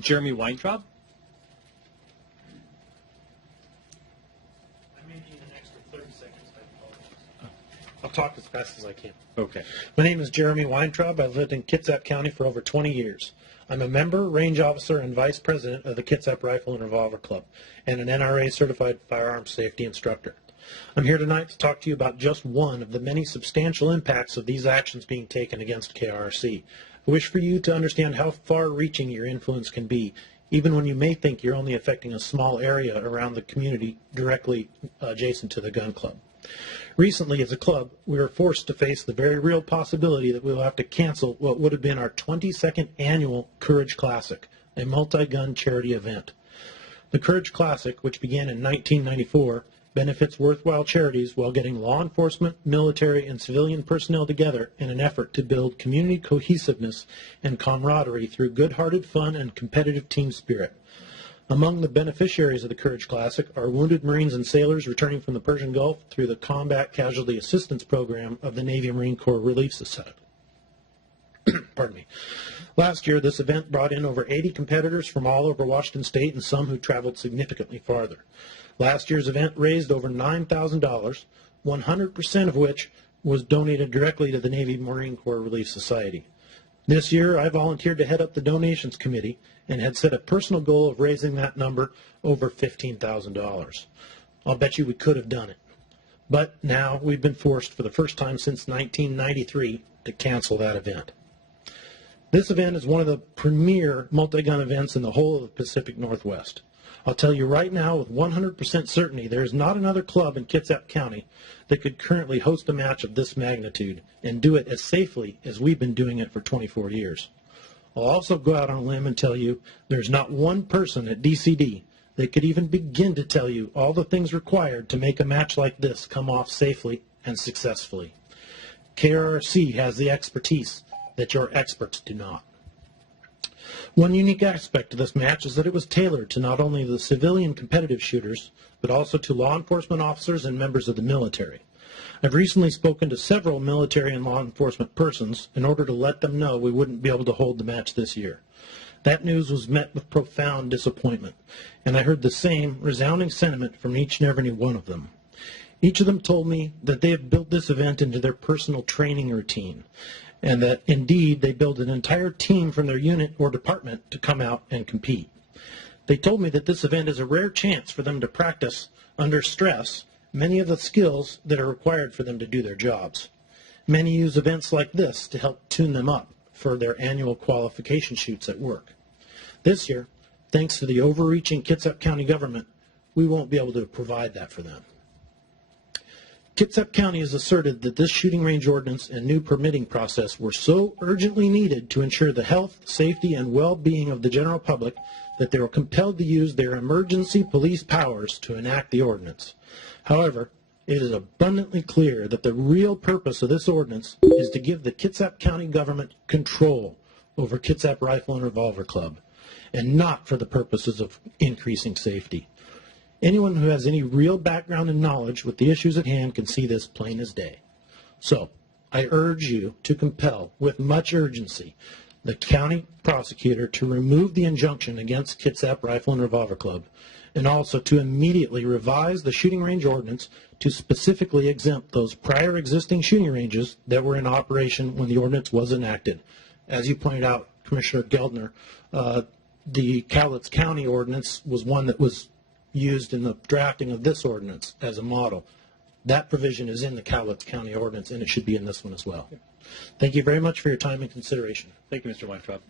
Jeremy Weintraub? I may need an extra 30 seconds. I apologize. I'll talk as fast as I can. Okay. My name is Jeremy Weintraub. I've lived in Kitsap County for over 20 years. I'm a member, range officer, and vice president of the Kitsap Rifle and Revolver Club, and an NRA-certified firearms safety instructor. I'm here tonight to talk to you about just one of the many substantial impacts of these actions being taken against KRC. I wish for you to understand how far-reaching your influence can be, even when you may think you're only affecting a small area around the community directly adjacent to the gun club. Recently, as a club, we were forced to face the very real possibility that we will have to cancel what would have been our 22nd annual Courage Classic, a multi-gun charity event. The Courage Classic, which began in 1994, benefits worthwhile charities while getting law enforcement, military, and civilian personnel together in an effort to build community cohesiveness and camaraderie through good-hearted fun and competitive team spirit. Among the beneficiaries of the Courage Classic are wounded Marines and sailors returning from the Persian Gulf through the Combat Casualty Assistance Program of the Navy Marine Corps Relief Society. Pardon me. Last year, this event brought in over 80 competitors from all over Washington State and some who traveled significantly farther. Last year's event raised over $9,000, 100% of which was donated directly to the Navy Marine Corps Relief Society. This year, I volunteered to head up the donations committee and had set a personal goal of raising that number over $15,000. I'll bet you we could have done it. But now we've been forced for the first time since 1993 to cancel that event. This event is one of the premier multi-gun events in the whole of the Pacific Northwest. I'll tell you right now with 100% certainty there is not another club in Kitsap County that could currently host a match of this magnitude and do it as safely as we've been doing it for 24 years. I'll also go out on a limb and tell you there's not one person at DCD that could even begin to tell you all the things required to make a match like this come off safely and successfully. KRC has the expertise that your experts do not. One unique aspect of this match is that it was tailored to not only the civilian competitive shooters, but also to law enforcement officers and members of the military. I've recently spoken to several military and law enforcement persons in order to let them know we wouldn't be able to hold the match this year. That news was met with profound disappointment, and I heard the same resounding sentiment from each and every one of them. Each of them told me that they have built this event into their personal training routine, and that indeed they build an entire team from their unit or department to come out and compete. They told me that this event is a rare chance for them to practice under stress many of the skills that are required for them to do their jobs. Many use events like this to help tune them up for their annual qualification shoots at work. This year, thanks to the overreaching Kitsap County government, we won't be able to provide that for them. Kitsap County has asserted that this shooting range ordinance and new permitting process were so urgently needed to ensure the health, safety, and well-being of the general public that they were compelled to use their emergency police powers to enact the ordinance. However, it is abundantly clear that the real purpose of this ordinance is to give the Kitsap County government control over Kitsap Rifle and Revolver Club, and not for the purposes of increasing safety. Anyone who has any real background and knowledge with the issues at hand can see this plain as day. So, I urge you to compel, with much urgency, the county prosecutor to remove the injunction against Kitsap Rifle and Revolver Club, and also to immediately revise the shooting range ordinance to specifically exempt those prior existing shooting ranges that were in operation when the ordinance was enacted. As you pointed out, Commissioner Geldner, the Cowlitz County ordinance was one that was used in the drafting of this ordinance as a model. That provision is in the Cowlitz County ordinance, and it should be in this one as well. Thank you very much for your time and consideration. Thank you, Mr. Weintraub.